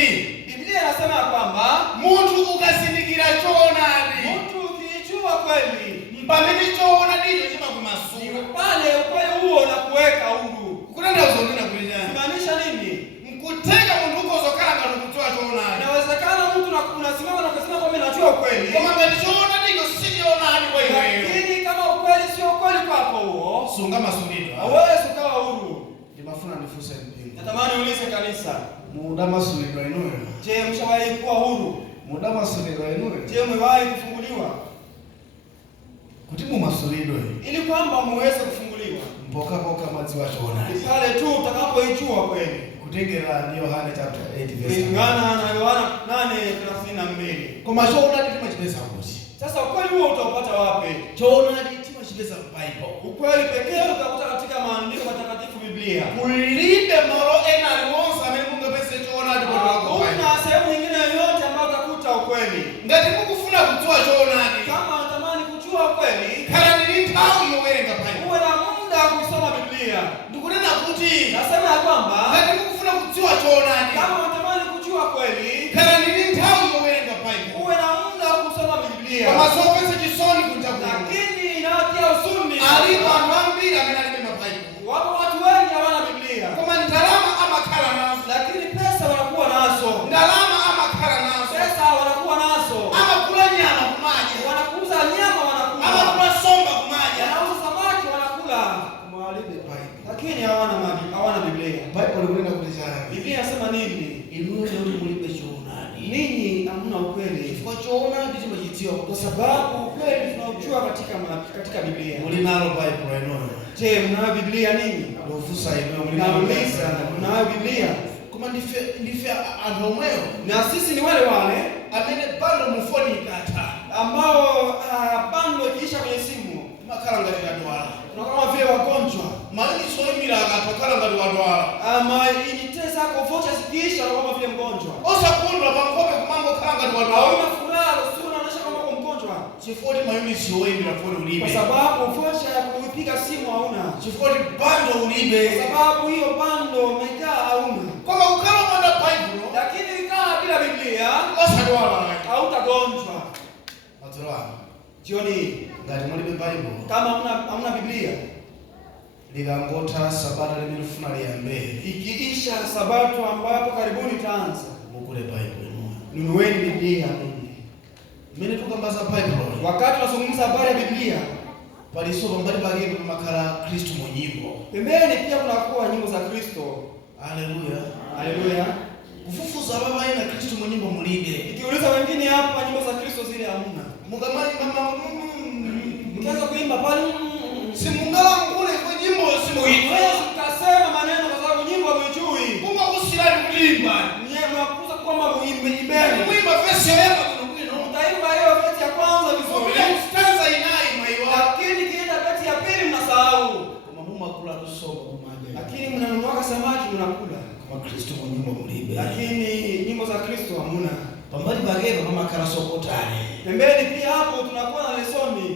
kuti Biblia inasema kwamba muntu ukasindikira choonadi, mtu ukijua kweli mpamene choonadi icho chimakumasuka, ni pale ukweli huo na kuweka huru. kutanthauza kunena kuti chani? Maanisha nini? Mkutenga muntu ukozokhala ngati kudziwa choonadi, Inawezekana mtu unasimama na kusema kwamba najua ukweli, koma ngati choonadi icho si choonadi kwa iweyo, lakini kama ukweli sio ukweli kwako huo, sungamasulidwa. hauwezi ukawa huru. Ndimafuna ndifunse mpingo, Natamani uulize kanisa, mudamasulidwa inuyo? je, mshawahi kuwa huru? Mudamasulidwa inuyo? Je, umewahi kufunguliwa? Kuti mumasulidwe Ili kwamba muweze kufunguliwa, mpokapoka mwadziwa choonadi, ni pale tu utakapoijua kweli. kutengera ndi Yohane chapter 8 verse 1. Kulingana na Yohana 8:32. Koma choonadi timachipeza kuti, Sasa ukweli huo utaupata wapi? choonadi timachipeza m'Bible. Ukweli pekee utakuta katika maandiko matakatifu, Biblia. Kulibe malo ena aliwonse amene mungapeze choonadi kwa Bible. Hakuna sehemu nyingine yoyote ambayo utakuta ukweli. Ngati mukufuna kudziwa choonadi, Kama unatamani kujua ukweli, khalani ndi nthawi yowerenga Bible. uwe na muda wa kusoma Biblia. Ndikunena kuti Nasema ya kwamba ngati mukufuna kudziwa choonadi, kama unatamani kujua kweli, khalani ndi nthawi yowerenga Bible. uwe na muda wa kusoma Biblia. Koma zopeza chisoni kunja kuno, Lakini inawatia huzuni, alipo anthu ambiri amene alibe mabaibulo, wapo watu wengi hawana Biblia, koma ndalama amakhala nazo, lakini pesa wanakuwa nazo. ndalama amakhala nazo, Pesa wanakuwa nazo, amakula nyama kumadya, wanakuuza nyama wanakula, amakula somba kumadya, wanauza samaki wanakula, koma alibe Bible. lakini hawana Biblia. Bible likunena kuti chani? Biblia inasema nini? Inuyo ndi mulibe choonadi. Ninyi hamna ukweli, Chifukwa choonadi chimachidziwa kwa sababu ukweli tunaujua katika Biblia. muli nalo Bible inuyo. Je, mnayo Biblia ninyi? Ndofusa inuyo muli nalo Nauliza, mnayo Biblia? koma ndife anthu omweyo Na sisi ni wale wale amene bando mufoni ikatha ambao bando ikiisha kwenye simu makhala ngati wadwala, na kama vile wagonjwa, malinso oyimira akatha khala ngati wadwala, ama initesa kovocha zikiisha na kama vile mgonjwa, osakondwa pankhope kumango khala ngati wadwala, hauna furaha, sio unaonyesha kama uko mgonjwa, chifukwa mayunisi oyimira foni kwa ulibe, sababu vocha ya kupiga simu hauna, chifukwa bando ulibe, kwa sababu hiyo bando umekaa hauna. koma kukhala upanda Bible Lakini kaa bila Biblia osadwala. hautagonjwa. Matero ano Jioni ngati mulibe Bible, kama hamna Biblia, likangotha sabata limene funa liyambe, ikiisha sabato ambapo karibuni itaanza, mugule Bible inuyo. nunueni Biblia ninyi. Mmene tukambaza Bible, Wakati tunazungumza habari ya Biblia, paliso pambali pake pamakhala Khristu mu nyimbo. pembeni pia kunakuwa nyimbo za Kristo. Haleluya. Haleluya. Kufufuza baba ena Khristu mu nyimbo mulibe. Ikiuliza wengine hapa, nyimbo za Kristo zile hamna. Mukamali mama Mkianza kuimba pale, simungala ngule kwa nyimbo simuhitwa. huwezi ukasema maneno kwa sababu nyimbo hamjui. Kuma kusirani kulimba. Nyewe mnakuza kwamba muimbeni. Kuimba verse yema kuno. Mtaimba hiyo beti ya kwanza vizuri, Bila stanza inai maiwa. lakini kienda beti ya pili mnasahau. Kama muma kula tusoma kumaje. Lakini mnanunua samaki mnakula, Kama Khristu mu nyimbo mulibe. lakini nyimbo za Kristo hamuna. Pambali pake pamakhala sokotane. Pembeni pia hapo tunakuwa na lesoni.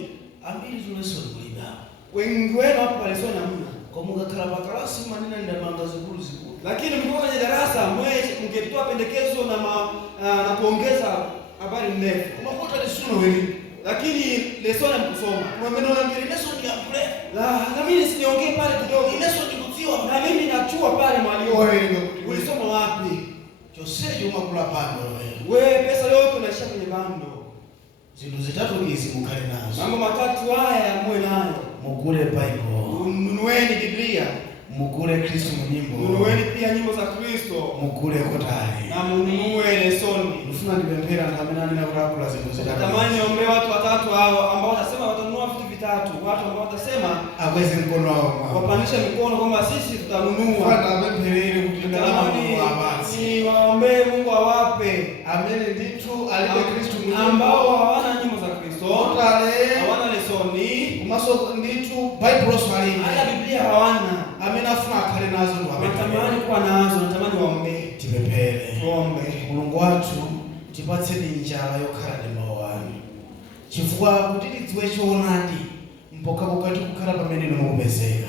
Ambiri tuleso mulibe. Wengi wenu hapo lesoni hamuna. Kwa mukakhala pakalasi manena ndamanga zikulu zikulu. Lakini mkiwa kwenye darasa mngetoa pendekezo na kuongeza habari ndefu. Umakuta lisuno wewe. Lakini lesoni mkusoma. Unamenona mbili leso ni ample. Na mimi siniongee pale kidogo. Leso ni kutiwa. Na mimi nachua pale mwalimu. Ulisoma wapi? Josejo umakula pando wewe. Wewe pesa yote unaisha kwenye bando. Zindu zitatu hizi mukale nazo. Mambo matatu haya muwe nayo. Mugule Bible. Nunueni Biblia. Mugule Kristu mu nyimbo. Nunueni pia nyimbo za Kristo. Mugule kotari. Na mununue lesoni. Nufuna nibempera nkamena nina kurakula zindu zitatu. Natamani niombe watu watatu hao ambao watasema watanunua vitu vitatu. Watu ambao watasema Akweze mkono wao. wapandishe mikono kwamba sisi tutanunua. Fana abempelele kutingana Natamani Mungu abasi. ni waombee Mungu awape Amene nditu alibe Kristu mu nyimbo. ambao hawana nyimbo za Kristo, Kotale. hawana lesoni, Umaso nditu Bible swali. hata Biblia hawana. Amene afuna akhale nazo ndo Natamani kuwa nazo, natamani waombee. tipepere. Tuombe. Mulungu wathu tipatseni njala yokhala ndi mawu anu, chifukwa kuti tidziwe choonadi mpokapokati kukhala pamene mukupezeka.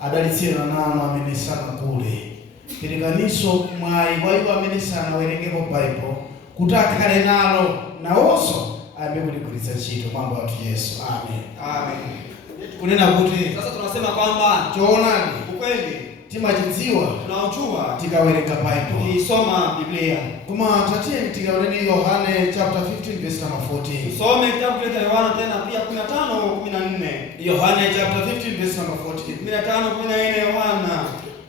Adalitsirana nanu amene sanakule piliganiso mwayi waiwo amene sanawerengepo Bible kuti akhale nalo nawonso ayambe kuligwiritsa ntchito mwambo wathu Yesu. Amen. Amen. Kunena kuti Sasa tunasema kwamba choonadi ukweli timachidziwa tunaujua tikawerenga Bible, tukisoma Biblia. koma tatieni tikaoneni Yohane chapter 15 verse number 14. Tusome kitabu kile cha Yohana tena pia 15:14. Yohane chapter 15 verse number 14. 15:14 Yohana.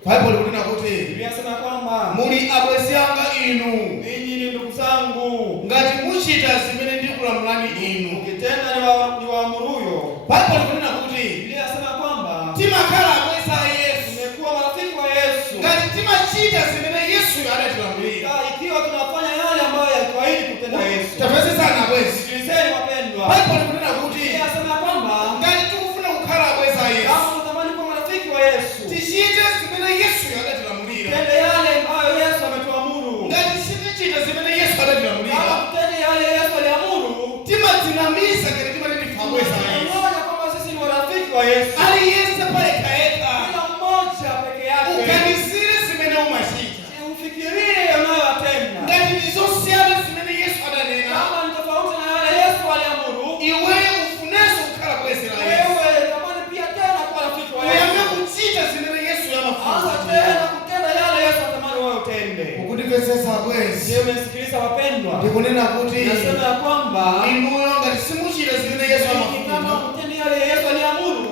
Bible kunena kuti Biblia inasema kwamba muli abwenzi anga inu ninyi ni ndugu zangu ngati muchita zimene ndikulamulani inu. ukitenda ni waamuruyo. Bible kunena kuti Biblia inasema kwamba timakhala abwenzi a Yesu tumekuwa marafiki wa Yesu ngati timachita zimene Yesu adatilamulira. ikiwa tunafanya yale ambayo alituahidi kutenda Yesu. Tapezesana abwenzi. Sikilizeni wapendwa. Bible kunena kuti Biblia inasema kwamba ngati tikufuna kukhala abwenzi a Yesu kama tunatamani kuwa marafiki wa Yesu, tichite zimene Yesu adatilamulira. tende yale ambayo Yesu ametuamuru. Ngati sitichita zimene Yesu adatilamulira, Kama tutende yale Yesu aliamuru, timadzinamiza ngati timati ndife abwenzi a Yesu. tunaona kwamba sisi ni marafiki wa Yesu. Aliyense payekayeka Kila mmoja peke yake uganizire zimene umachita. ufikirie unayoyatenda. Ngati ndizosiyana zimene Yesu adanena, Kama ni tofauti na yale Yesu aliamuru, iweyo ufunenso kukhala bwenzi la Yesu. wewe tamani pia tena kuwa rafiki wa Uyambe Yesu. kuchita zimene Yesu Anza yamafuna. tena kutenda yale Yesu atamani wewe utende. Ukundipezesa bwenzi, Je, umesikiliza wapendwa? ndikunena kuti Nasema ya kwamba inuyo ngati simuchita zimene Yesu kama yamafuna, mtende yale Yesu aliamuru,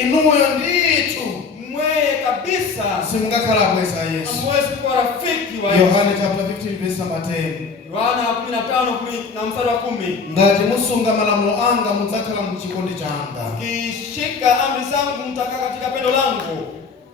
inuyo ndithu mweye kabisa simungakhala bwenzi a Yesu. hamwezi kuwa rafiki wa Yesu. Yohane chapter 15 verse number 10. Yohana 15 na mstari wa 10. Ngati musunga malamulo anga mudzakhala mchikondi changa. Kishika amri zangu mtakaa katika pendo langu.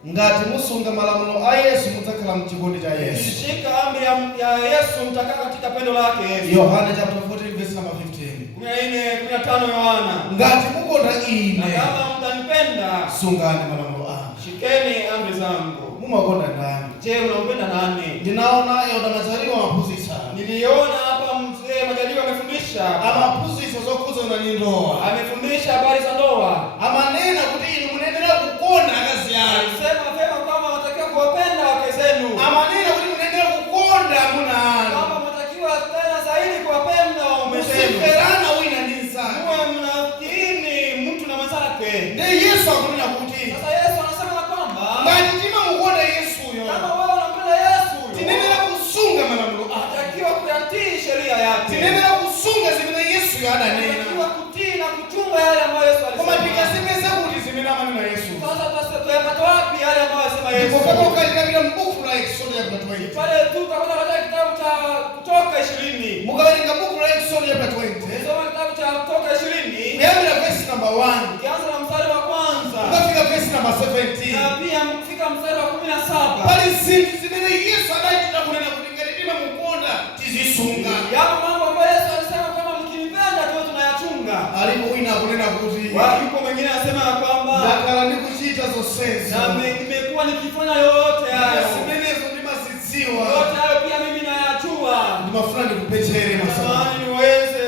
Ngati musunga malamulo a Yesu mudzakhala mchikondi cha Yesu. Kishika amri ya Yesu mtakaa katika pendo lake Yesu. Yohane chapter 14 verse number 15. 14:15 Yohana. Ngati mukonda Na ine kama mtanipenda, sungani malamulo anga. shikeni amri zangu. Mumakonda ndani? Je, unampenda nani? Ndinaona Yoda Majaliwa amaphunzitsa. Niliona hapa mzee Majaliwa amefundisha. Amaphunzitsa zokhudzana ndi ndoa. Amefundisha habari za ndoa. Amanena kuti inu munayenera kukonda akazi anu. Alisema vyema kama watakiwa kuwapenda wake zenu. Amanena kuti munayenera kukonda amuna anu. Kama watakiwa tena zaidi kuwapenda waume zenu. Musimverana wina ndi nzake. Muwe mnafikini mtu na mwenzake. Ndiye Yesu akunena kuti Sasa Yesu anasema kwamba ngati timamukonda Yesuyo kama wewe unampenda Yesu, tinenera kusunga malamulo ake. unatakiwa kuyatii sheria yake. Tinenera kusunga zimene Yesuyo adanena. Unatakiwa kutii na kuchunga yale ambayo Yesu Koma alisema. tikasipeza kuti zimene amanena Yesu. Sasa tuyapata wapi yale ambayo alisema Yesu? Ndipo kama ukalikabira m'buku la Exodus chapter 20. Pale tu katika kitabu cha Kutoka 20. Mukawerenga buku la Exodus chapter 20. Soma kitabu cha Kutoka 20. Kuyambira verse number 1. Ukianza na mstari wa kwanza. Ukafika verse number Na 17. pia mkifika mstari wa 17. Pali zinthu zimene Yesu adachita kunena kuti ngati timamukonda tizisunga. Yapo mambo ambayo Yesu alisema kama mkinipenda tu tunayachunga. Alipo wina akunena kuti Yupo mwingine anasema ya kwamba ndakhala ndikuchita zonsezo. na nimekuwa nikifanya yote hayo. Zimenezo ndimazidziwa. Yote hayo pia mimi nayajua. Ndimafuna ndikupechere masana. Natamani niweze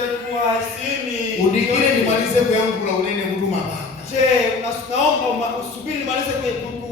kuwahesini. Udikire nimalize kuyankhula unene kutuma banga. Je, naomba usubiri nimalize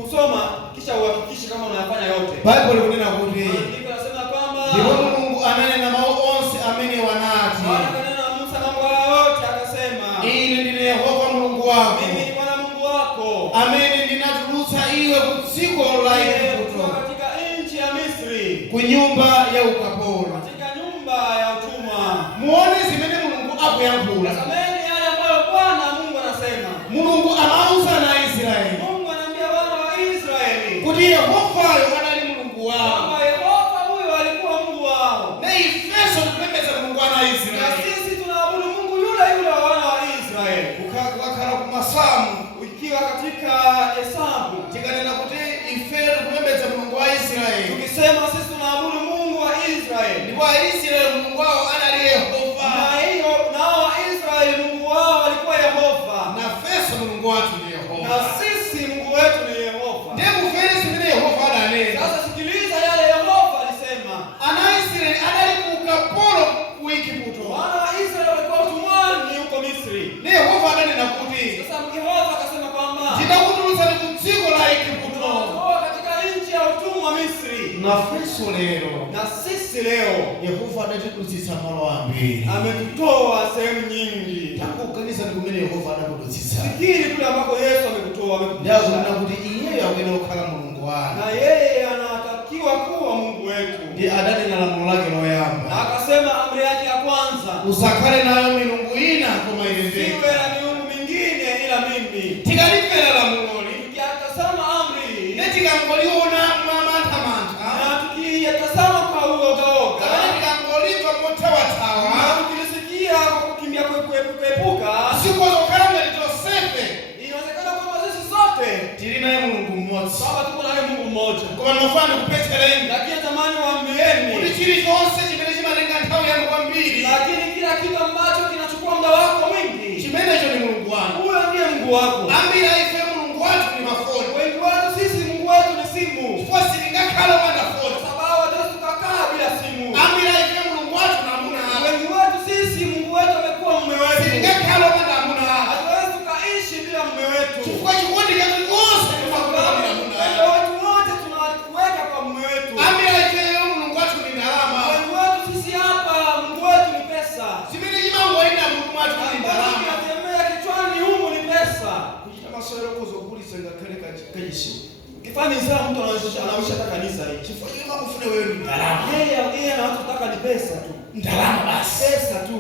kusoma kisha uhakikishe kama unayafanya yote. Bible kunena kuti Maandiko yanasema kwamba ndipo Mulungu ananena mawu onse amene wanati. Bwana kanena na Musa mambo haya yote akasema, Ine ndine Yehova Mulungu wako mimi ni Bwana Mungu wako amene ndinatulutsa iwe ku dziko la Igupto, katika nchi ya Misri, ku nyumba ya ukapolo. katika nyumba ya utumwa. Muone zimene Mulungu akuyankhula. Tazameni yale ambayo Bwana Mungu anasema. Mulungu amauza na Israeli Mungu anaambia wana wa Israeli kuti Yehovayo anali Mulungu wawo. kwamba Yehova huyo alikuwa Mungu wao. Na ifeso tikupembedza Mulungu ana Na Israeli. sisi tunaabudu Mungu yule yule wa wana wa Israeli. Ukakhala ku Masamu Ikiwa katika Hesabu tikanena kuti ife tikupembedza Mulungu wa Israeli. tukisema sisi tunaabudu Mungu wa Israeli, Ndipo Aisraeli Mulungu wawo anali Yehova. na hiyo nao Israeli Mungu wao alikuwa Yehova, Na feso Mulungu wathu ndi na Yehova. sisi Mungu wetu ni Yehova. Ndiye mufere zimene Yehova adanena. Sasa sikiliza yale Yehova alisema. Ana Israeli adali ku ukapolo ku Igupto. Wana wa Israeli walikuwa utumwani huko Misri. Ndiye Yehova adanena kuti Sasa Yehova akasema kwamba ndinakutulutsani ku dziko la Igupto. tunawatoa katika nchi ya utumwa Misri. nafeso lero Na sisi leo Yehova adatikuzisa malo ambiri ametutoa sehemu nyingi. tangu kanisa ndikumene Yehova adakuduzisa Fikiri kule ambako Yesu amekutoa, ndakunena kuti iyeyo akuyenda kukhala mulungu wanu na yeye anatakiwa kuwa Mungu wetu. ndi adanena lamulo lake loyamba Na akasema amri yake ya kwanza, usakhale nayo milungu ina koma ine ndekha. siwe na miungu mingine ila mimi. Tikalipera lamuloli Tukiyatazama amri netikangoliona mwamantamanta na tukiyatazama kwa uoga, kana tikangoliva motawatawa na tukilisikia kwa kukimbia kuepuka, sikozokhala ngati Josefe inawezekana kwamba sisi sote tili naye mulungu mmodzi sawa, tuko naye Mungu mmoja. koma nofana kupetsereni Lakini tamani waambieni, kuti chilichonse chimene chimatenga nthawi yanu kwambiri lakini kila kitu ambacho kinachukua muda wako mwingi, chimenecho ni mulungu wanu. huyo ndiye Mungu wako. Ambiri ife mulungu wathu ni mafoni Wengi wetu sisi Mungu wetu ni simu, chifukwa silingakhala opanda foni. kwa sababu hatuwezi tukakaa bila simu. Ambiri ife mulungu wathu na amuna ake Wengi wetu sisi Mungu wetu amekuwa mume wetu, silingakhala opanda amuna ake hatuwezi tukaishi bila mume wetu. chifukwa chikondi chatu chonse timakula bila amuna Wendo ake. wetu wote tunaweka kwa mume wetu. Ambiri ife mulungu wathu ni ndalama Wengi wetu sisi hapa Mungu wetu ni pesa, zimene chimangoyenda mulungu wathu ni ambacho ndalama. kinatembea kichwani humu ni pesa. Kuchita maswero kuzogulisa ngakhale kachisi Ukifanya mizaa mtu anawisha hata kanisa hii. chifukwa chima kufune wewe ni ndalama. Yeye anachotaka ni pesa tu. Ndalama basi. Pesa tu.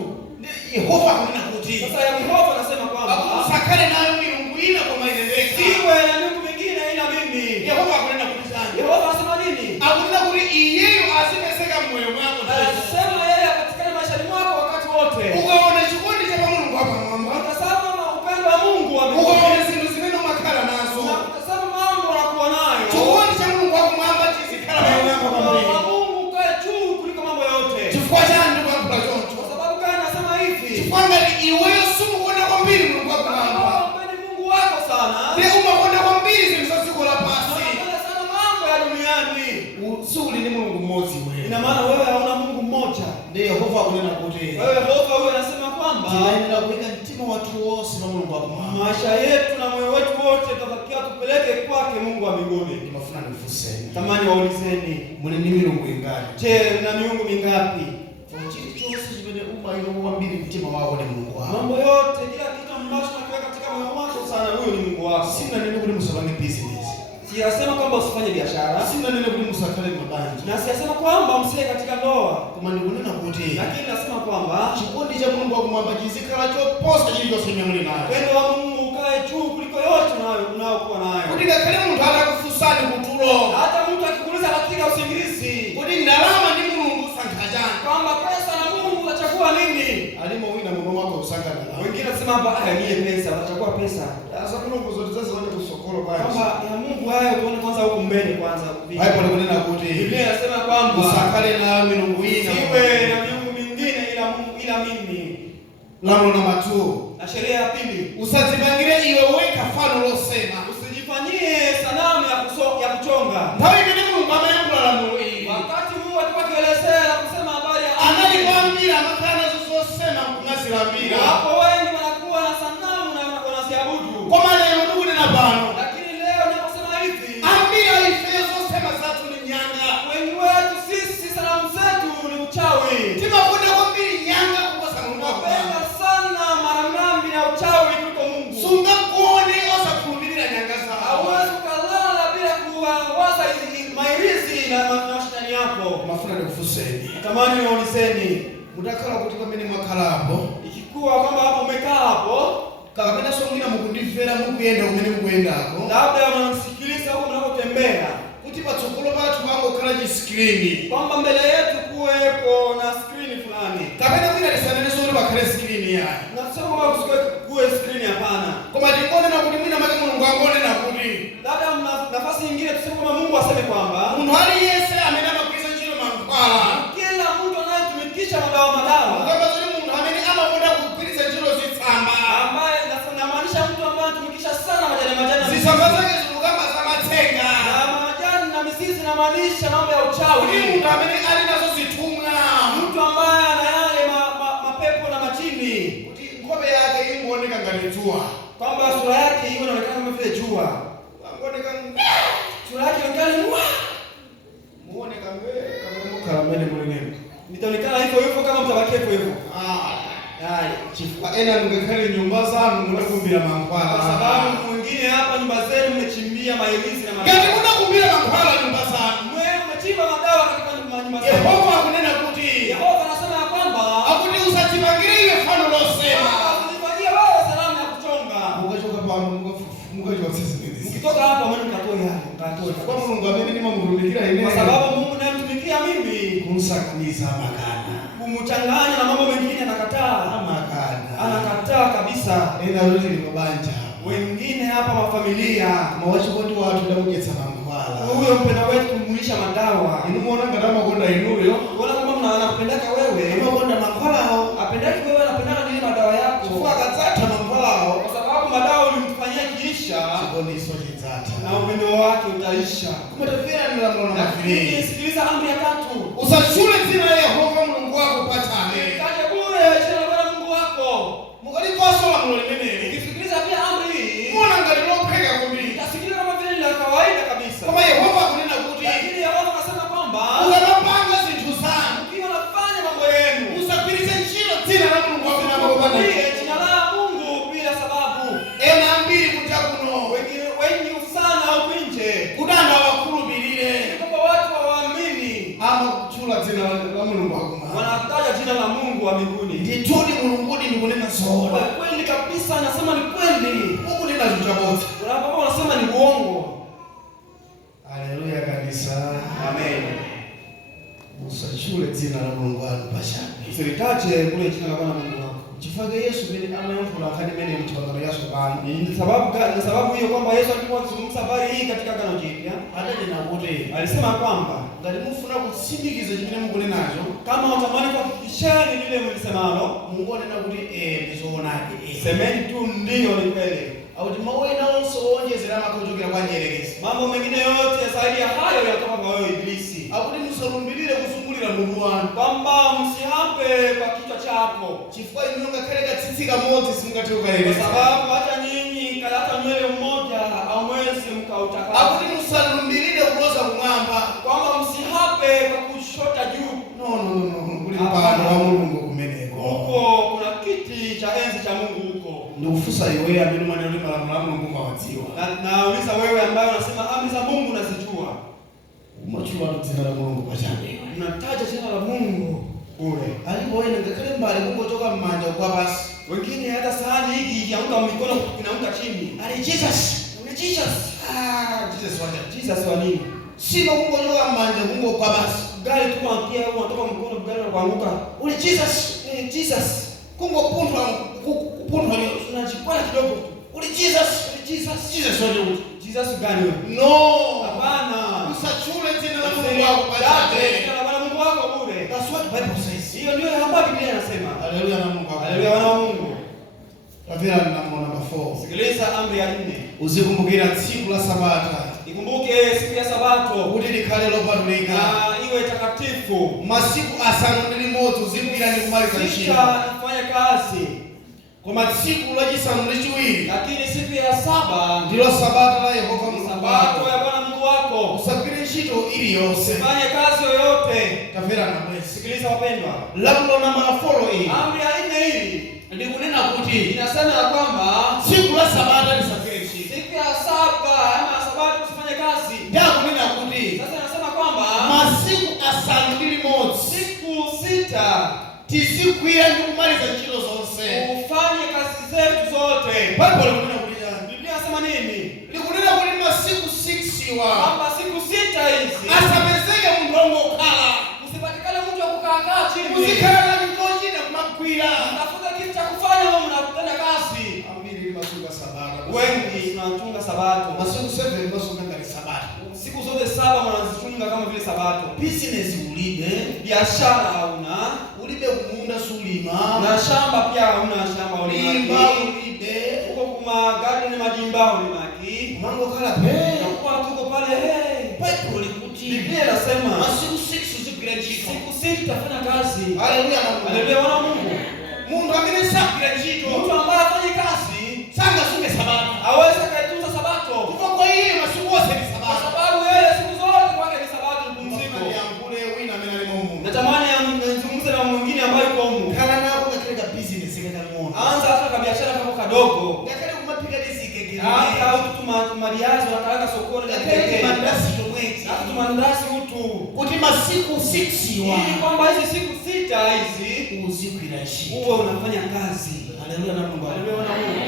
Yehova akunena kuti Sasa Yehova anasema kwamba usakhale nayo milungu ina koma ine ndekha. siwe na miungu mingine ila mimi. Yehova akunena kuti chani? Yehova anasema nini? Akunena kuti iyeyo azipezeka mmoyo mwako. Anasema yeye apatikane maishani mwako wakati wote. Ukaona chikondi cha Mulungu apamwamba, Ukitazama upendo wa Mungu wa mbinguni, ukaona zinthu zimene umakhala nazo, na ukitazama mambo unakuwa nayo, chikondi cha Mulungu akumwamba chizikhala moyo mwako wa kwambiri. Mungu ukae juu kuliko mambo yote. Chifukwa chani ndikuyankhula choncho? Kwa sababu gani nasema hivi? Chifukwa ngati iweyo simukonda kwambiri Mulungu akumwamba, Upendi Mungu wako sana, ndiye umakonda kwambiri zinthu za dziko lapansi, unapenda sana mambo ya duniani. suli ndi Mulungu mmodzi wewe. Ina maana wewe hauna Mungu mmoja. Ndiye Yehova akunena kuti Wewe Yehova huyo anasema kwamba tinayenera kuyika mtima wathu wonse pa Mulungu akumwamba. maisha yetu na moyo wetu wote tutabakia tupeleke kwake Mungu wa mbinguni. Ndimafuna ndifunseni, Tamani waulizeni, muli ndi milungu ingati? je, na miungu mingapi? Chilichonse chimene umayika kwambiri mtima wako ni Mulungu wako. Mambo yote, kila kitu ambacho tunakiweka katika moyo wako sana, huyo ni Mungu wako. Sina neno kuti musapange business, Siyasema kwamba usifanye biashara, sina neno kuti musakhale mabanja, na siyasema kwamba msiwe katika ndoa, koma ndikunena kuti lakini nasema kwamba chikondi cha Mulungu akumwamba chizikhala choposa chilichonse chimene muli nacho. upendo wa Mungu ukae juu kuliko yote unayokuwa nayo. Kuti ngakhale munthu atakufunsani kutulo Hata mtu akikuuliza katika usingizi kuti ndalama ndi Mulungu usankha chani, kwamba pesa na Mungu utachagua nini, alimo wina muno mwako usankha ndalama. wengine nasema hapa niye pesa, watachagua pesa. Sasa Mulungu zote zazione kusokolo kwanza. Kwamba ya Mungu hayo tuone kwanza huko mbele kwanza. Bible likunena kuti Biblia inasema kwamba usakhale nayo milungu ina. siwe na miungu mingine ila Mungu ila mimi. Lamulo namba 2, Na sheria ya pili, usadzipangire iwe weka fano losema. usijifanyie sanamu ya kuchonga. Nthawi imene Mulungu amayankhula lamulo ili, Wakati Mungu alikuwa akielezea na kusema habari ya analikwambira amakhala nazo zosema kumazilambira. hapo wengi wanakuwa na sanamu na wanaziabudu. Koma lero ndikunena pano, Lakini leo ninaposema hivi, ambira ife zosema zathu ni nyanga. wengi wetu sisi sanamu zetu ni uchawi. Timakonda kwambiri nyanga kuposa Mulungu Tunapenda wako. sana maramambi na uchawi kuliko Mungu. Sungakone osakhulupirira nyanga zawo. Hauwezi ukalala bila kuwaza mairizi na mashetani yako. Mafuna ndikufunseni, Natamani niwaulizeni, mutakhala kuti pamene mwakhalapo ikikuwa kwamba hapo umekaa hapo, kapena songwina mukundimvera mukuyenda kumene mukuyendako, labda mnamsikiliza huko mnapotembea, kuti patsogolo pathu pangokhala chiskrini, kwamba mbele yetu kuwepo na skrini fulani. kapena mwina tisanene zoti pakhale skrini yayi, Nasema kwamba kuwe skrini, hapana. koma tikonena kuti mwina make Mulungu angonena kuti Labda mna nafasi nyingine tuseme kwamba Mungu aseme kwamba munthu aliyense amene amagwiritsa ntchito mankhwala, kila mtu anayetumikisha madawa mukamba zoti munthu amene amakonda kugwiritsa ntchito zitsamba, ambaye namaanisha mtu ambaye anatumikisha sana majani zitsamba zake zikukamba za matsenga, na majani na mizizi, namaanisha mambo ya kuti uchawi. munthu amene ali nazo zithumwa, Mtu ambaye ana yale mapepo na majini, kuti nkhope yake ingooneka ngati dzuwa, kwamba sura yake iwe inaonekana kama vile jua, angooneka sura yake inaonekana muoneka Nitaonekana hivyo hivyo kama mtabaki hivyo hivyo. Chifukwa ena ngekale nyumba zanu mnakumbira mankwala. Kwa sababu mwingine hapa nyumba zenu mmechimbia mailizi na ngati mnakumbira mankwala nyumba zanu. Mwe mmechimba madawa katika nyumba zenu. Yehova akunena kuti, Yehova anasema ya kwamba akuti usachimangirire fano losema. Usifanyie wewe salamu ya kuchonga. Mukachoka pa mukachoka sisi. Mkitoka hapa mwe mkatoe hapo, mkatoe. Kwa Mungu ameni ni mumrudikira ine. Kwa sababu Mungu anayemtumikia mimi kumsakaniza makana. Kumchanganya na mambo mengine anakataa. Makana. Anakataa kabisa. Ina rudi ni mabanja. Wengine hapa mafamilia mawacho kwati watu ndamujetsa mankwala. Huyo mpenda wetu kumulisha madawa. Inamuona ngatama konda inuyo. Unaona kama anakupendaka wewe. Kama konda mankwala hao. Apendaki wewe anapendana nini madawa yako. Chukua katsata mankwala hao. Kwa sababu madawa ulimfanyia kiisha. Chikoni soje zata. Na upendo wake utaisha. Kumetafia ni la mwana mafili. Sikiliza amri ya 3. Usachule jina la Yehova Mungu wako patane. Kaje bure jina la Mungu wako. Mungali paso la mwana menene. Ukisikiliza pia amri hii. Muona ngalilo pega kumbi. Utasikiliza kama vile ni la kawaida kabisa. Kama Yehova kunena kuti. Lakini Yehova anasema kwamba unapanga zintu zanu. Ukiwa unafanya mambo yenu. Usapirize njilo jina la Mungu wako na mambo bana. Jina la Mungu bila sababu. Ena mbili kutakuno. Wengi sana au nje. Kudanda wakulu bilile. Kwa watu hawaamini. Ama kuchula jina la Mungu wako. Wanataja jina la Mungu wa mbinguni. Nditoni Mulunguni ni kunena sola. Kweli kabisa anasema ni kweli. Mungu nena zutaboti. Unapokuwa unasema ni uongo. Haleluya kanisa. Amen. Usachule jina la Mungu wako pashani. Usilitaje kule jina la Bwana Mungu wako. Chifage Yesu mimi amemfuna kadi mimi mtibagano Yesu bana. Ni sababu hiyo kwamba Yesu alikuwa akizungumza habari hii katika Agano Jipya. Hata ninakuti Alisema kwamba ngali mufuna kusindikiza chimene Mungu nenacho. Kama unatamani kuhakikishani lile mlisemalo, Mungu anena kuti ndizoonake. Semeni tu ndio ni kweli. Auti mawena onso onjezera makuchokera kwa nyerekezi. Mambo mengine yote zaidi ya hayo yanatoka kwa wewe Ibilisi. Akuti musalumbilire kusungulira mundu wanu. Kwamba msihambe kwa kichwa chako. Chifukwa inonga kale katsitsika modzi simungatoka Kwa sababu hata nyinyi hata nywele mmoja hamwezi mkautakasa. Akuti musalumbilire kuloza kumwamba. Kwamba msihambe kwa kushota juu. No. Kuli mpando wa Mulungu kumeneko. Huko kuna kiti cha enzi cha Mungu huko. Ndikufusa iwe amene maneno malamulo Mungu mawadziwa. Nauliza wewe ambaye unasema amri za Mungu unazijua. Umachua jina la Mungu pachane. Unataja jina la Mungu bure. Alipoenda ngakale mbali Mungu toka mmanja kwa basi. Wengine hata sahani hiki ikianguka mikono inaanguka chini. Ali Jesus. Jesus. Jesus wa nini? Sima Mungu toka mmanja Mungu kwa basi. Gari tu kuangukia au unatoka mkono gari na kuanguka. Uli Jesus. Jesus. Kungo puntu leo Tunajipana kidogo tu. Uli Jesus. Jesus wale uli. Jesus gani wewe? No. Hapana. Usachule jina la Mungu wako pachane. Jina la Bwana Mungu wako bure. That's what Bible says. Hiyo ndio ambayo Biblia inasema. Haleluya na Mungu wako. Haleluya wana wa Mungu. Tafira namba 4. Sikiliza amri ya 4. Uzikumbukira siku la Sabata. Ikumbuke siku ya Sabato. Kuti likhale lopatulika. Iwe takatifu. Masiku asanu ndi limodzi uzigwira ndi kumaliza ntchito. Ifanye kazi. Koma tsiku lachisanu ndi chiwiri. Lakini siku ya 7 ndilo Sabata la Yehova Mulungu wako. Sabato ya Bwana Mungu wako. Usagwire ntchito iliyonse. Fanye kazi yoyote. Tafera na mwezi. Sikiliza wapendwa. Lamulo namba 4 hii. Amri ya 4 hii ndikunena kuti inasema ya kwamba siku la Sabata lisagwire ntchito. Siku ya 7 ama Sabato usifanye kazi. Ndakunena kuti sasa inasema kwamba masiku asanu ndi limodzi. Siku 6 tizigwira ndi kumaliza ntchito zonse. Ufanye kazi zetu zote. Bible likunena kuti Biblia inasema nini? Likunena kuti masiku 6 wa. Kwamba siku 6 hizi asapezeke munthu wongokhala. Usipatikane mtu wa kukaa chini. Muzikhala na mitochina kumagwira. Tafuta kitu cha kufanya wewe unatenda kazi. Ambiri limasunga Sabata. Wengi tunatunga Sabato. Masiku 7 masunga ngati Sabata. Siku zote 7 mnazitunga kama vile Sabato. Business ulibe, biashara hauna, ulibe kumunda sulima, na shamba pia hauna shamba ulibe. Uko kuma garden majimba ulimaki. Mango kala pe. Kwa tuko pale Bible likuti. Biblia inasema masiku 6 uzigwira ntchito. Siku 6 tafanya kazi. Haleluya na Mungu. Haleluya wana Mungu. Mungu amene sagwira ntchito. Mtu ambaye afanye kazi sanga sunge Sabata. aweze kaitunza Sabato. Kwa hiyo masiku yote ni Sabata. Kwa sababu yeye siku zote kwake ni Sabato ni pumziko. Yankule wina mena ni Mungu. Natamani madiazi wanataka sokoni na keke. Mandasi tumwezi. Hata mandasi utu. Kuti masiku 6 wa. Ili kwamba hizi siku 6 hizi usiku inaishi. uwe unafanya kazi. Haleluya na Mungu. Haleluya na Mungu.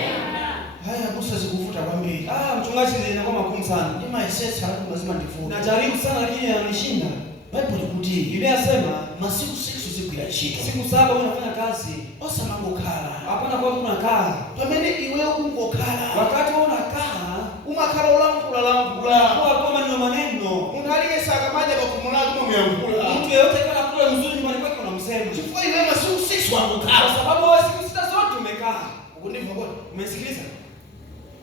Haya busa zikuvuta kwambi. Mchungaji inakuwa magumu sana. Ni maisha lazima ndifuta. Najaribu sana lakini yananishinda. Bible kuti. Biblia inasema masiku 6 usiku inaishi. Siku 7 unafanya kazi. Osa mambo kala. Hapana kwa unakaa. Pamene iwe ungo kala. Wakati unakaa, umakala ulangula. Kwa kama ni maneno. Unaliye saka maji kwa kumulaga kwa myangula. Mtu yeyote kana kula mzuri nyumbani kwake unamsema. Chukua iwe masiku 6 wangu kala. Kwa sababu wewe siku 6 zote umekaa. Ukunifa kwa. Umesikiliza?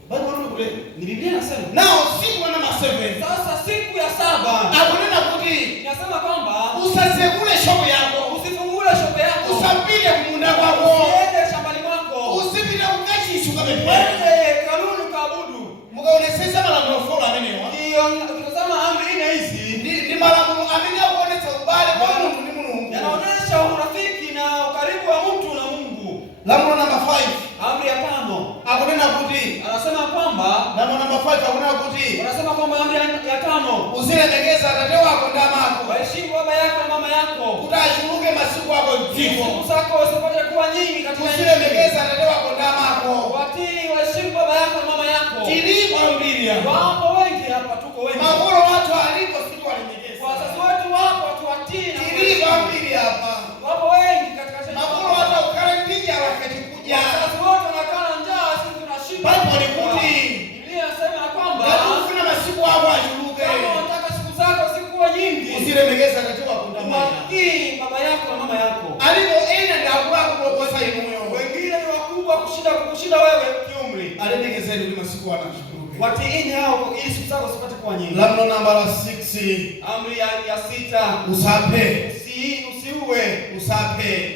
Bado wangu kule. Ni Biblia inasema. Nao siku na 7. Sasa siku ya 7. Akunena kuti. Inasema kwamba usazekule shopo yako. Usifungule shopo yako. Usapile kumunda kwako. Usiende shambani mwako. Usipile kukachishu kabebe. Wewe kanuni kaabudu. Mukaoneseza malamulo fola nene wa. Ndio ukitazama amri ine hizi. Ni malamulo amenya kuonesa ubale kwa Mungu ni Mungu. Yanaonesha urafiki na ukaribu wa mtu na Mungu. Lamulo namba 5. Amri ya 5. Akunena kuti. Anasema kwamba Lamulo namba 5 akunena kuti. Anasema kwamba amri ya 5. Usilemekeza tate wako ndamako. Waheshimu baba yako na mama yako. Utashuluke masiku yako nziko. Siku zako usipate kuwa nyingi katika usilemekeza tate wako ndamako. Watii waheshimu baba yako na mama yako. Tilipwa mbili hapa. Wapo wengi hapa, tuko wengi. Makoro watu alipo siku walimekeza. Wazazi wetu wapo watu watii na tilipwa mbili hapa. Wapo wengi katika shamba. Makoro watu ukale ndija wakati kuja. Wazazi wote wanakaa njaa, sisi tunashiba. Bible ni kuti. Biblia inasema kwamba ufuna masiku yako ashuluke. kama unataka siku zako zikuwe nyingi, usilemekeza tate wako ndamako. watii baba yako na mama yako. Alipo ina ndakula kukosa imoyo. Wengine ni wakubwa kushinda wewe kiumri. Alemekezeni kwa masiku anashuluke. Watiini hao ili siku zako zipate kuwa nyingi. Lamulo namba 6. Amri ya 6. Usape. Usiue.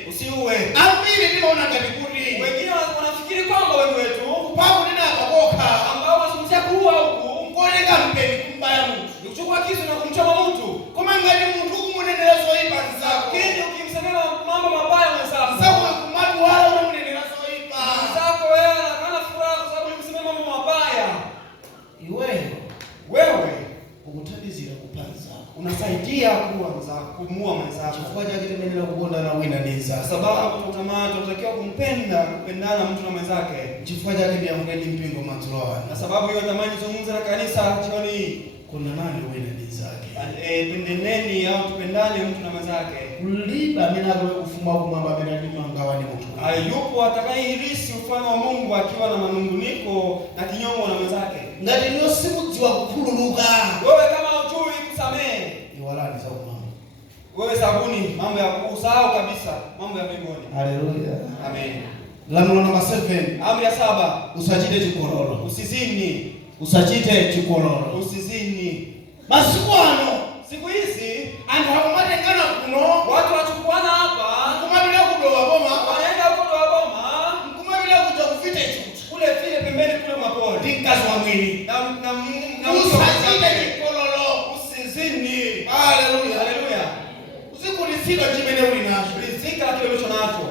Usiue. Amri ndimo unangatikuti. Wengine wanafikiri kwamba wewe wetu Papo nina baboka. ambao wanazungumzia kuua huku, Mkoleka mpeni kumbaya mtu. ni kuchukua kisu na kumchoma mtu. Kama ngani mtu kumunenelezo ipa nzako. Lakini ukimsemea mambo mabaya mwenzako, Nzako kumatu wala umunenelezo ipa. mwenzako wewe anakana furaha kwa sababu ulimsemea mambo mabaya. Wewe ukutandizira kupanza. unasaidia kumua mwenzako. Chifukwa chake temenera kugonda na wina niza. Kwa sababu tunatakiwa kupendana mtu na mwenzake. Chifukwa chake ndiye mgeni mpingo matulowani. Na sababu hiyo tamani zungumza na kanisa jioni. Kuna nani wina nizake? Pendeneni au tupendane mtu na mwenzake. Kuliba mina kwa kufuma kumamba mina lima ngawa ni mtu. Yupo atakayeirisi ufalme wa Mungu akiwa na manunguniko na kinyongo na mwenzake. Ngati niyo simudziwa kukululuka. Wewe kama hujui kusamehe, ni walani za umama. wewe sabuni mambo ya kusahau kabisa mambo ya mbinguni. Haleluya. Amen. Lamulo namba 7. Amri ya 7. Usachite chikololo. Usizini. Usachite chikololo. Usizini. Masiku ano siku hizi anthu akumatengana kuno watu wachukuana hapa, kumabila kudowa boma, wanaenda huko doa boma, kumabila kuja kufita ichuti kule vile pembeni kule mapori. ndikazi wa mwili Na usachite chikololo. usizini. Haleluya. Haleluya. Usikulisika chimene uli nacho. Rizika kile ulicho nacho.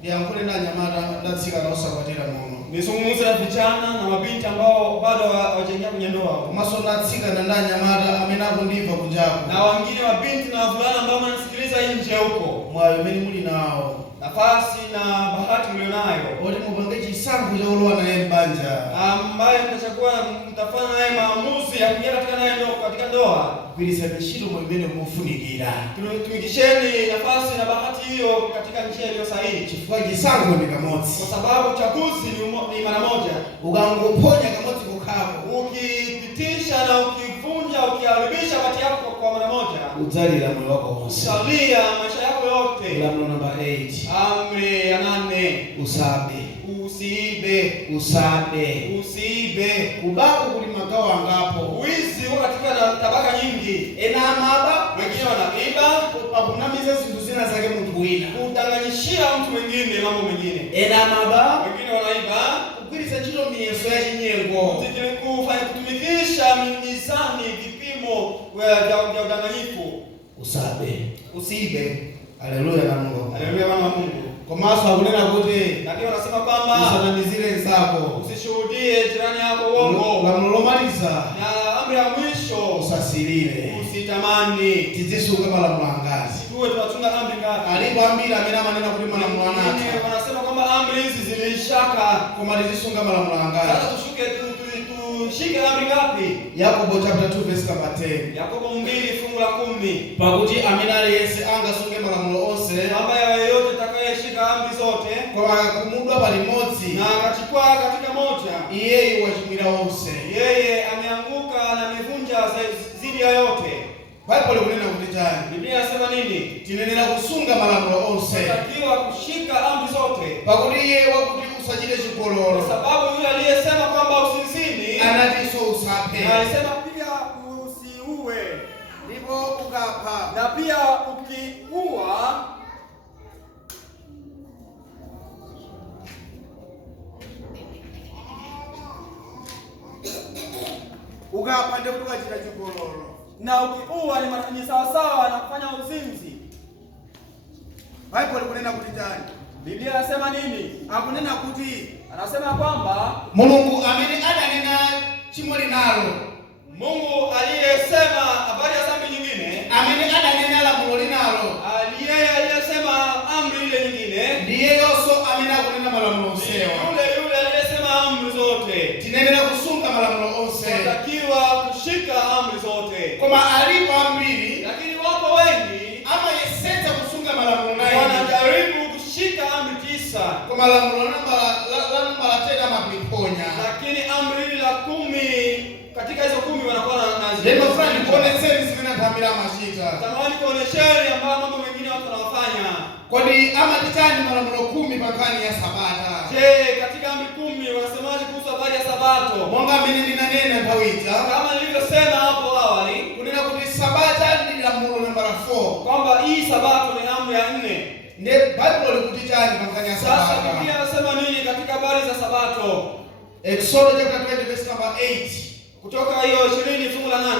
Ndiyankule na nyamata ndatsika na usakwatira muno. Nizungumze na vijana na mabinti ambao bado hawajaingia kwenye ndoa. Komanso ndatsika na ndanyamata amene akundiva kunjaku. Na wengine mabinti na wavulana ambao wanasikiliza nje huko. Mwayo umene muli nawo. Nafasi na bahati mlionayo. Oti mupange chisankho chakulowa naye mbanja. Ambaye mtafanya naye maamuzi ya kuingia katika ndoa. Kugwiritsa ntchito mwimene kumufunikira. Tumikisheni nafasi na bahati hiyo katika njia iliyo sahihi. Chifukwa chisankho ndi kamodzi. Kwa sababu uchaguzi ni mara moja. Ukangoponya kamodzi kukhapo, Ukipitisha na ukivunja, ukiharibisha bahati yako kwa mara moja, udzalira moyo wako wonse. salia maisha yako yote. Lamulo namba 8. Amri ya 8. Usabe. Usiibe. Kubaku kuli magawo angapo. Wizi uko katika tabaka nyingi. Ena amaba, Wengine wanaiba, pakunamiza zinthu zina zake munthu wina. kudanganyishia mtu mwingine mambo mengine. Ena amaba, Wengine wanaiba, kugwiritsa ntchito miyeso ya chinyengo. kutumikisha mizani, vipimo vya udanganyifu. Usiibe. Haleluya na Mungu. Haleluya, mama Mungu. Komanso akunena kuti Na pia wanasema kwamba usanamizire nzako. usishuhudie jirani yako uongo. Lamulomaliza Na amri ya mwisho, usasirire. usitamani. Tizisunga malamulangazi. Tuwe tunatunga amri ngapi? Alipoambira amena manena kuli malamulangazi. Wanasema kwamba amri hizi zilishaka. Kwa tizisunga malamulangazi. Sasa tushike amri ngapi? Yakobo chapter 2 verse number 10. Yakobo 2 fungu la 10. Pakuti amina yese anga sunge malamulo onse. Kwamba yeyote atakayeshika amri zote kwa kumudwa palimodzi na akachukua katika moja, iye wachimwira onse. Yeye ameanguka na amevunja zidi ya yote. Bible kunena kuti chani? Biblia inasema nini? Tinenera kusunga malamulo onse. Tunatakiwa kushika amri zote. Pakuti iye wakuti usachite chigololo. Kwa sababu yule aliyesema kwamba usizini anatiso usape. Na alisema pia usiue. Ndipo ukapha. Na pia ukiua ukapha ndipo ukachita chigololo. Na ukiua ni sawasawa na kufanya uzinzi. Bible kunena kuti chani? Biblia inasema nini? Akunena kuti anasema kwamba Mulungu amene adanena chimo linalo. Mungu aliyesema habari ya dhambi nyingine, amene adanena lamulo linalo, yeye aliyesema amri ile nyingine, ndiye yonso amene akunena malamulo onsewa. Yule aliyesema amri zote. Tinenera kusunga malamulo onse. Tunatakiwa kushika amri zote. Koma alipo ambiri, lakini wapo wengi amayesetsa kusunga malamulo 9 wanajaribu kushika amri 9. Koma lamulo namba 10 amapiponya. Lakini amri la 10 katika hizo 10 wanakuwa na neno fulani kuonesheni zinatamira mashita. Tamani kuonesheni ambayo mambo mengine watu wanafanya. Kodi ama titani malamulo 10 pakani ya Sabata. Je, katika amri 10 wanasemaje kuhusu habari ya Sabato? Mwanga mimi ninanena ntawita. Kama nilivyosema hapo awali, kunena kuti Sabata ndi lamulo namba 4. Kwamba hii Sabato ni amri ya 4. Ne Bible likuti chani pakani ya Sabata. Sasa Biblia inasema nini katika habari za Sabato? Exodus chapter 20 verse number 8. Kutoka hiyo 20 fungu la 8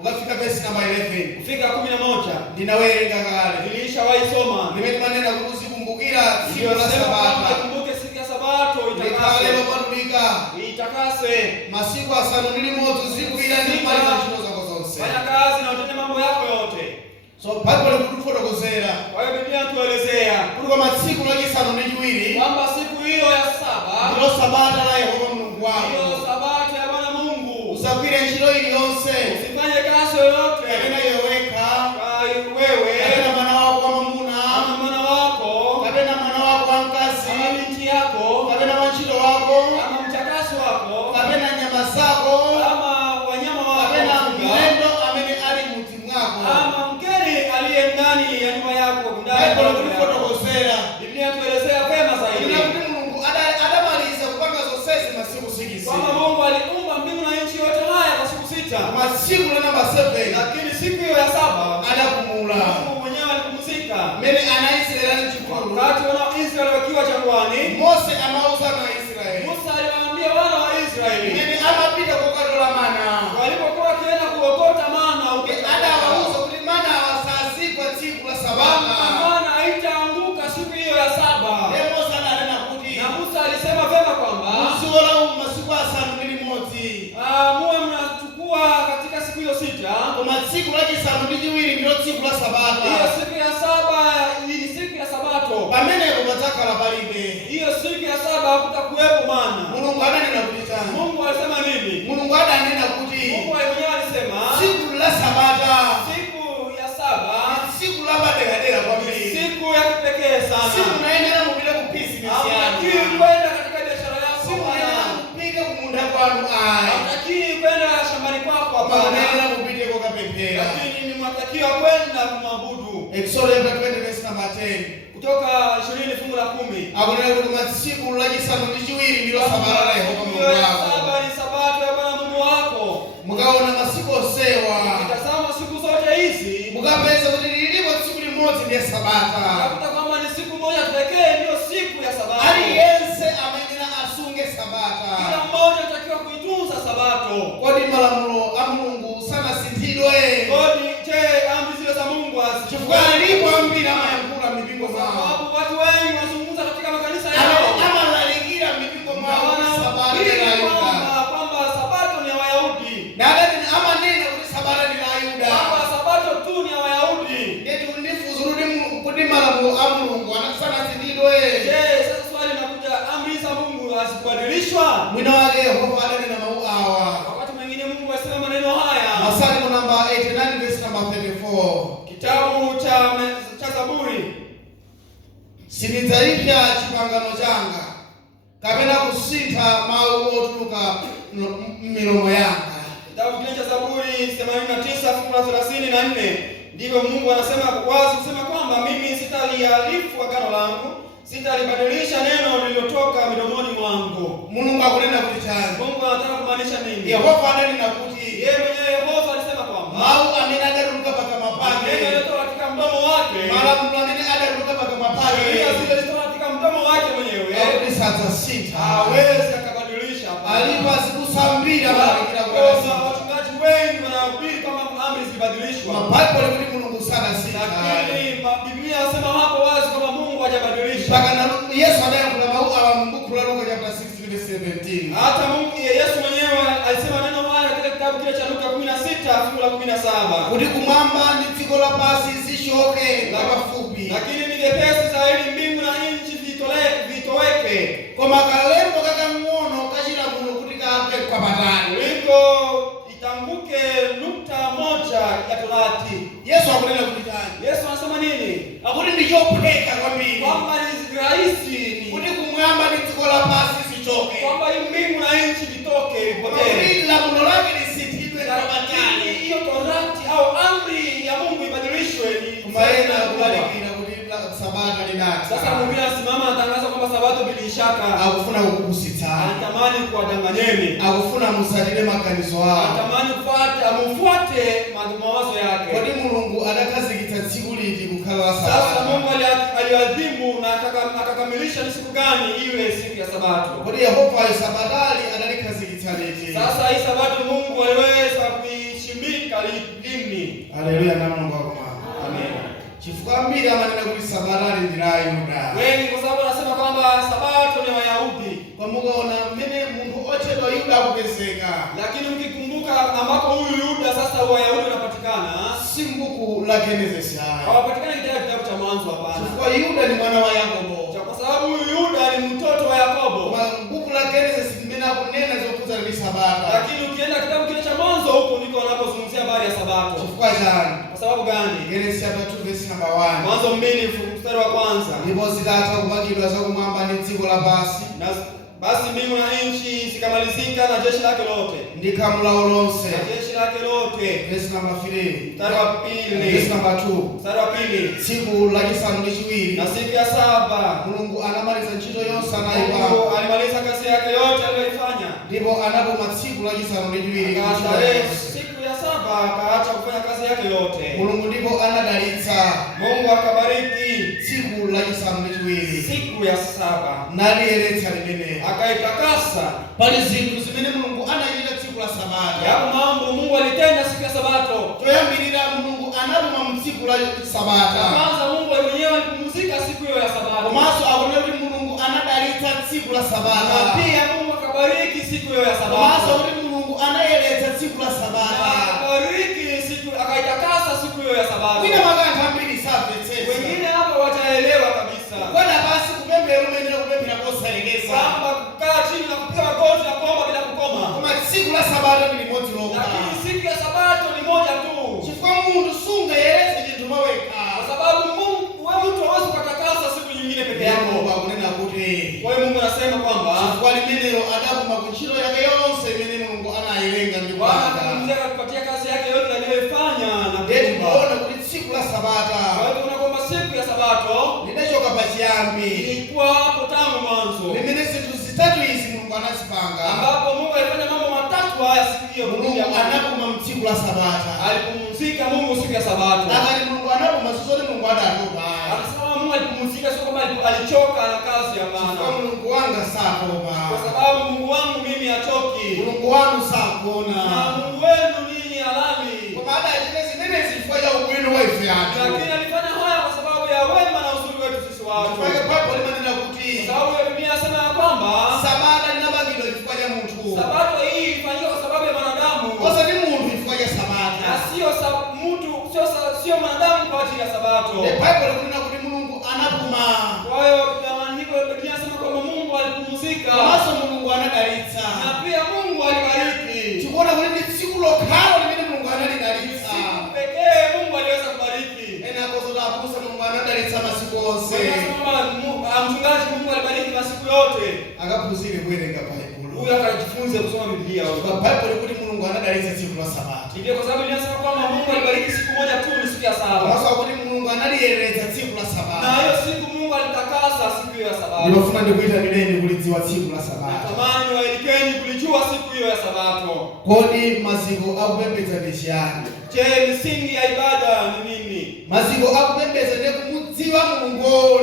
ukafika verse number 11 kufika 11. Ndinawerenga kale. Nilishawahi soma. Nimemanena kuzikumbukira siku ya Sabata. Kumbuke siku ya Sabato itakase. Badulika. Itakase. Masiku 5 zikuira ndi mali za ntchito zako zonse. Fanya kazi na utende mambo yako yote. So Bible likutufotokozera. Kwa hiyo Biblia inatuelezea kuliko masiku lachisanu ndi chiwiri kwamba siku hiyo ya saba ndilo Sabata la Yehova Mulungu wako. Hiyo Sabato ya Bwana Mungu. Usagwire ntchito iliyonse. Usifanye kazi yoyote. Kapena yeweka. Wewe. Kapena mwana wako wa mwamuna. Ama mwana wako. Kapena mwana wako wa mkazi. Ama binti yako. Kapena wantchito wako. Ama mchakazi wako. Kapena nyama zako. Ama wanyama wako. Kapena mlendo amene ali muti mwako. Ama mgeni aliye ndani ya nyumba yako. Bible likufotokozera. Biblia inatuelezea vema zaidi. Mulungu adamaliza kupanga zonsezi masiku 6. Kwamba Mungu aliumba mbingu na nchi yote haya kwa siku 6. Masiku la namba 7. Lakini siku hiyo ya 7 adapumula. Mungu mwenyewe alipumzika. Mene ana Israeli chukuru. Wakati wana Israeli wakiwa jangwani, Mose amauza na Israeli. Musa aliwaambia wana wa Israeli. Mene amapita kukadola mana. Walipokuwa wakienda kuokota mana huko. Ada wauza kuti mana wasazikwa siku la Sabata. Mana haitaanguka siku hiyo ya 7. Musa ananena kuti. Na Musa alisema vema kwamba msiwala masiku 5 muwe mnachukua katika siku hiyo 6. Kwa masiku lachisanu ndi chiwiri ndilo siku la Sabata. Hiyo siku ya 7 ni siku ya Sabato. Pamene kudzakhala palibe. Hiyo siku ya 7 hakutakuwepo mana. Mulungu adanena kuti chani? Mungu alisema nini? Mulungu adanena kuti Mungu mwenyewe alisema siku la Sabata. Siku ya 7 siku la badegadera kwambiri. Siku ya kipekee sana. Siku naenera mupite ku business yako. Hamtakii kwenda katika biashara yako. Siku naenera mupite ku munda kwanu ayi. Hamtakii kwenda shambani kwako hapana. Naenera mupite ku kapempera. Lakini ni mwatakiwa kwenda kumwabudu. Exodus 20 verse number 10. Kutoka 20 fungu la 10. Akunena kuti masiku lachisanu ndi chiwiri ndilo Sabata la Yehova Mulungu wako. Saba ni Sabato ya Bwana Mungu wako. Mukaona masiku onsewa. Mtazama siku zote hizi. Mukapeza kuti lilipo tsiku limodzi ndiye Sabata. Utakuta kwamba ni siku moja pekee ndio siku ya Sabato. Aliyense amenena asunge Sabata. Kila mmoja anatakiwa kuitunza Sabato. Kodi malamulo a Mulungu sanasinthidwe. Kodi je, amri zile za Mungu chifukwa alipo ambiri amayankhula mipingo mwawo. Sababu watu wengi wanazungumza katika makanisa yao. Amalalikira mipingo mwawo Sabata Mulungu anasana zididwe. Je, sasa swali linakuja, amri za Mungu hazikubadilishwa? Mwina wake Yehova adani na mau awa. Wakati mwingine Mungu asema maneno haya. Masalimo namba 89 verse number 34. Kitabu cha Zaburi. Sinidzaipya chipangano changa kapena kusintha mau otuluka milomo yanga. Kitabu kile cha Zaburi 89 fungu la 34. Ndivyo Mungu anasema wazi kusema kwamba mimi sitalihalifu agano langu, sitalibadilisha neno lililotoka midomoni mwangu. Mungu akunena kuti chani? Mungu anataka kumaanisha nini? Yehova ananena kuti yeye mwenyewe Yehova alisema kwamba mau amene adaruka pakamwa pake, neno lililotoka katika mdomo wake, malamulo amene adaruka pakamwa pake, sheria zile zilizotoka katika mdomo wake mwenyewe, akuti sadzasintha, hawezi akabadilisha. alipo azikusambira malaika kwa wachungaji wengi wanahubiri kama amri zibadilishwa. Mabible kuti Mulungu sana sintha. Lakini Biblia inasema hapo wazi kwamba Mungu hajabadilisha. Mpaka na Yesu adayankhula mau awa m'buku la Luka chapter 16 verse 17. Hata Mungu Yesu mwenyewe alisema neno haya katika kitabu kile cha Luka 16 fungu la 17. Kuti kumwamba ndi dziko lapansi zishoke na pafupi, lakini ni vyepesi zaidi mbingu na nchi vitoweke, koma kalembo kakang'ono kachita muno kuti kape kwa patali, kuliko itanguke nukta moja ya Torati. Yesu akunena kuti chani? Yesu anasema nini? Akuti ndichophweka kwambiri, kwamba ni rahisi kuti kumwamba ndi dziko lapansi zichoke, kwamba hii mbingu na nchi vitoke vipotee, kuti lamulo lake lisithidwe kwa patali. Hiyo Torati au amri ya Mungu ibadilishwe ni kumaena kubalikira kuti Sabata lidati. Sasa Mungu anasimama anatangaza kwamba Sabato bilishaka, akufuna kukusitsana, anatamani kuwadanganyeni, akufuna musatire maganizo ao, anatamani amufuate mawazo yake. Kodi Mulungu adakhazikitsa tsiku liti kukhala la Sabata? Sasa Mungu aliadhimu na akakamilisha ni siku gani ile siku ya Sabato? Kodi Yehova Sabatali adalikhazikitsa liti? Sasa hii Sabato Mungu aliweza kuishimika lini? Haleluya na Mungu akoma. Amen. Chifukwa mbili amanena kuti Sabatali ndi la Yuda. Wengi kwa sababu anasema kwamba Sabato ni Wayahudi. Kwa mukaona mmene munthu ochedwa Yuda akupezeka. Lakini mkikumbuka ambako huyu Yuda sasa Wayahudi wanapatikana, si m'buku la Genesis haya. Hawapatikani katika kitabu cha Mwanzo, hapana. Chifukwa Yuda ni mwana wa Yakobo. Kwa sababu huyu Yuda ni mtoto wa Yakobo. Kwa m'buku la Genesis mmene akunena zokuza ni Sabata. Lakini ukienda kitabu kile cha Mwanzo huko ndiko wanapozungumzia habari ya Sabato. Chifukwa chani? Kwa sababu gani? Genesis chapter 2 verse number 1. Mwanzo 2 mstari wa kwanza. Ndipo zitatha kupangidwa za kumwamba ndi dziko lapansi, basi mbingu na nchi zikamalizika na jeshi lake lote, ndi khamu lawo lonse, na jeshi lake lote. verse number 3. Mstari wa pili. Verse number 2. Mstari wa pili. Tsiku lachisanu ndi chiwiri, na siku ya saba Mulungu anamaliza ntchito yonse anayipanga. Mungu alimaliza kazi yake yote aliyoifanya. Ndipo anapuma tsiku lachisanu ndi chiwiri, Akastarehe siku ya saba akaacha kufanya kazi yake yote. Mulungu ndipo anadalitsa, Mungu akabariki tsiku lachisanu ndi chiwiri, siku ya saba, naliyeretsa limene, akaitakasa. Pali zinthu zimene Mulungu anachita tsiku la Sabata. Yapo mambo Mungu alitenda siku ya Sabato. Choyambirira Mulungu anapuma mtsiku la Sabata. Kwanza Mungu mwenyewe alipumzika siku hiyo ya Sabato. Komanso akunena kuti Mulungu anadalitsa tsiku la Sabata. Na pia Mungu akabariki siku hiyo ya Sabato. Komanso kuti Mulungu anayeretsa tsiku la Sabata. Akabariki siku, akaitakasa siku hiyo ya Sabato. Kuna makantha ambiri samvetsetsa. Wengine hapa wataelewa kabisa. Kwenda basi kupemphera umene kupemphera kosalekeza. Kwamba kukaa chini na kupiga magoti na kuomba bila kukoma. Koma tsiku la Sabata ndi limodzi lokha. Lakini siku ya Sabato ni moja tu. Chifukwa munthu sungayeretse chinthu mawekha. Kwa sababu Mungu, wewe mtu hawezi kutakasa siku nyingine peke yako. Mungu akunena kuti, kwa hiyo Mungu anasema kwamba chifukwa limenelo adapuma ku ntchito yake yonse imene Mulungu anayilenga ndi Bwana kupanga. akamzeka kupatia kazi yake yote aliyoifanya na Ndeti kuumba. kuona kuti tsiku la Sabata Kwa hiyo tunaona kwamba siku ya Sabato lidachoka pachiyambi, ilikuwa hapo tangu mwanzo, limene zinthu zitatu izi Mulungu anazipanga, ambapo Mungu alifanya mambo matatu haya siku hiyo. Mulungu anapuma mtsiku la Sabata. Alipumzika Mungu siku ya Sabato. Akati Mulungu anapuma zozoti Mulungu adatopa. Akasema Mungu alipumzika, sio kwamba alichoka na kazi, hapana. Kwa Mulungu wanga satopa. Kwa sababu Mungu wangu mimi hachoki. Mulungu wanu sakona. Na Mungu wenu ninyi halali. Kwa maana zile zinene zilifanya ubwino wa ife yake. Lakini alifanya haya kwa sababu ya wema na uzuri wetu sisi watu. Kwa hiyo papo limanena kuti, Kwa sababu ya Biblia inasema ya kwamba Sabata linabagidwa lifanya munthu. Sabato hii ilifanyika kwa sababu ya wanadamu. Kosa ni munthu lifanya Sabata. Na sio mtu, sio mwanadamu kwa ajili ya Sabato. The Bible linena kuti Mulungu twose. Mchungaji, Mungu alibariki masiku yote. Akapuzile kuwerenga Bible. Huyu akajifunze kusoma Biblia. Kwa Bible kuti Mulungu anadalitsa tsiku la Sabato. Ndio kwa sababu inasema kwamba Mungu alibariki siku moja tu, ni siku ya Sabato. Kwa sababu kuti Mulungu analiyeretsa tsiku la Sabato. Na hiyo siku Mungu alitakasa siku ya Sabato. Nimefuna ndikuita mileni kulidziwa tsiku la Sabato. Natamani waelikeni kulijua siku hiyo ya Sabato. Kodi maziko akupembedza ndishani. Je, misingi ya ibada ni nini? Maziko akupembedza ndekumudziwa Mulungu.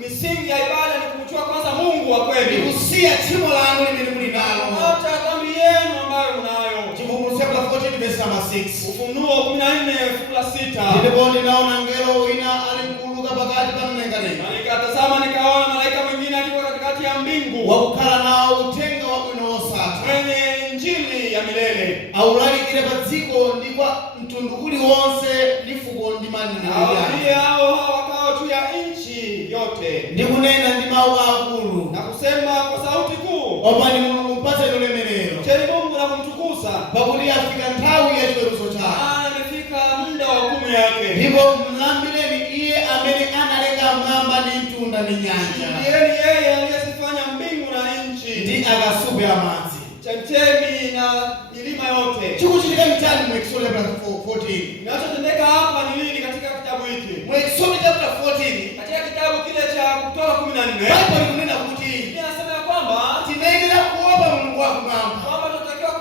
Misingi ya ibada ni kumjua kwanza Mungu wa kweli. Kusia timo lanu limene muli nalo. Hata dhambi yenu ambayo mnayo. Chivumbulutso chapter 14 verse number 6. Ufunuo 14 fungu la 6. Ndipo ninaona ngelo wina alikuluka pakati pa mlengalenga. Na nikatazama nikaona malaika mwingine alikuwa katikati ya mbingu. Wakukhala nawo uthenga wabwino wosatha. Mwenye injili ya milele. Awulalikire pa dziko ndi kwa mtundu uliwonse ndi fuko ndi manena ake. Hao wakao juu ya nchi yote. Ndi kunena ndi mawu akulu. Na kusema kwa sauti kuu. Opani Mulungu mpatse ulemerero. Mcheni Mungu na kumtukuza. Pakuti afika nthawi ya chiweruzo chake. Amefika muda wa hukumu yake. Ndipo mlambireni iye amene analenga mwamba ndi mtunda ndi nyanja. Ndiye yeye aliyezifanya mbingu na nchi. Ndi akasupe amadzi. Chemchemi na milima yote. Chikuchitika mtani mu Exodus chapter 14. Kinachotendeka hapa ni nini katika kitabu hiki? Mu Exodus chapter 14. Katika kitabu kile cha Kutoka 14. Bible inanena kuti inasema kwamba tinaendelea kuopa Mulungu wa kumwamba. Kwamba tunatakiwa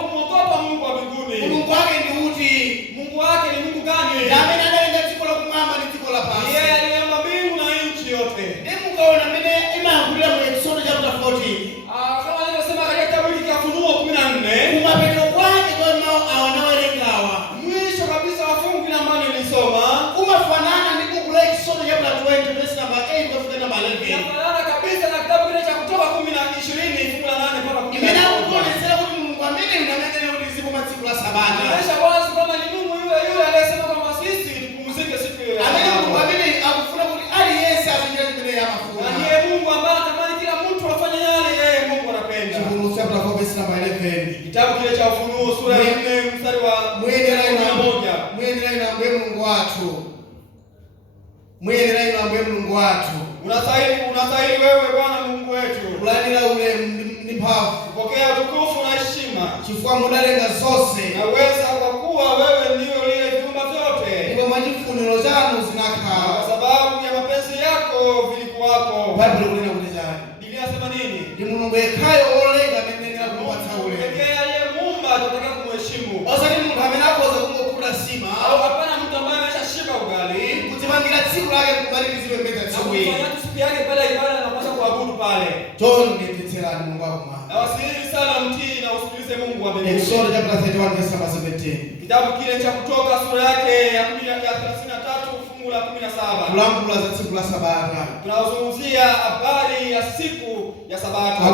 kumwogopa Mungu wa mbinguni. Mulungu wake ni uti. Mungu wake ni Mungu gani? Na amene analenga dziko la kumwamba ndi dziko la pansi. Yeye aliumba mbingu na nchi yote. Ndi mukaona amene imayankhulira mu Exodus chapter 14. Kama alivyosema katika kitabu hiki cha Ufunuo 14. Kumapeto kwake kwa mawu anawerengawa. Mwisho kabisa wa fungu la ambalo nilisoma. Kumafanana ndi buku la Exodus chapter 20 verse number 8 kufika number 11. Inafanana kabisa na kitabu kile cha Kutoka 20 fungu la 8 mpaka 11. Imena kuonesera kuti Mulungu amene unamene kuti zipo masiku la Sabato. Inaonyesha wazi kwamba ni Mungu yule aliyesema kwamba sisi tupumzike siku hiyo. Amene Mungu amene akufuna kuti aliyense azichite zimene yamafuna. Na ndiye Mungu ambaye anatamani kila mtu afanye yale yeye Mungu anapenda. Ufunuo chapter 4 verse number 11. Kitabu kile cha Ufunuo sura ya 4 mstari wa 11. Muyenera ina ambuye Mulungu wathu. Muyenera ina ambuye Mulungu wathu. Unastahili wewe Bwana Mungu wetu. Kulandira ule ni mphamvu. Kupokea utukufu na heshima. Chifukwa mudalenga zonse. Naweza kwa kuwa wewe ndio lile viumba vyote. Ndipo machifuniro zanu zinakhala. Kwa sababu ya mapenzi yako vilikuwako. Bible kunena kuti chani? Biblia inasema nini? Ndi Mulungu yekhayo olenga nenenera kumupatsa ule. Pekee aliyemuumba tunataka kumheshimu. Osati munthu amene akhoza kungokula sima. Au hapana mtu ambaye ameshashiba ugali. Kudzimangira tsiku lake kubaliriziwe mbeza tsiku. Na siku yake pale ibada anapaswa kuabudu pale. John ndetserani Mungu akumwamba. Na wasiri sana mtii na usikilize Mungu wa mbinguni. Exodus chapter 31 verse 17. Kitabu kile cha Kutoka sura yake ya 33 fungu la 17. Kulambula za siku la Sabato. Tunazungumzia habari ya siku ya Sabato.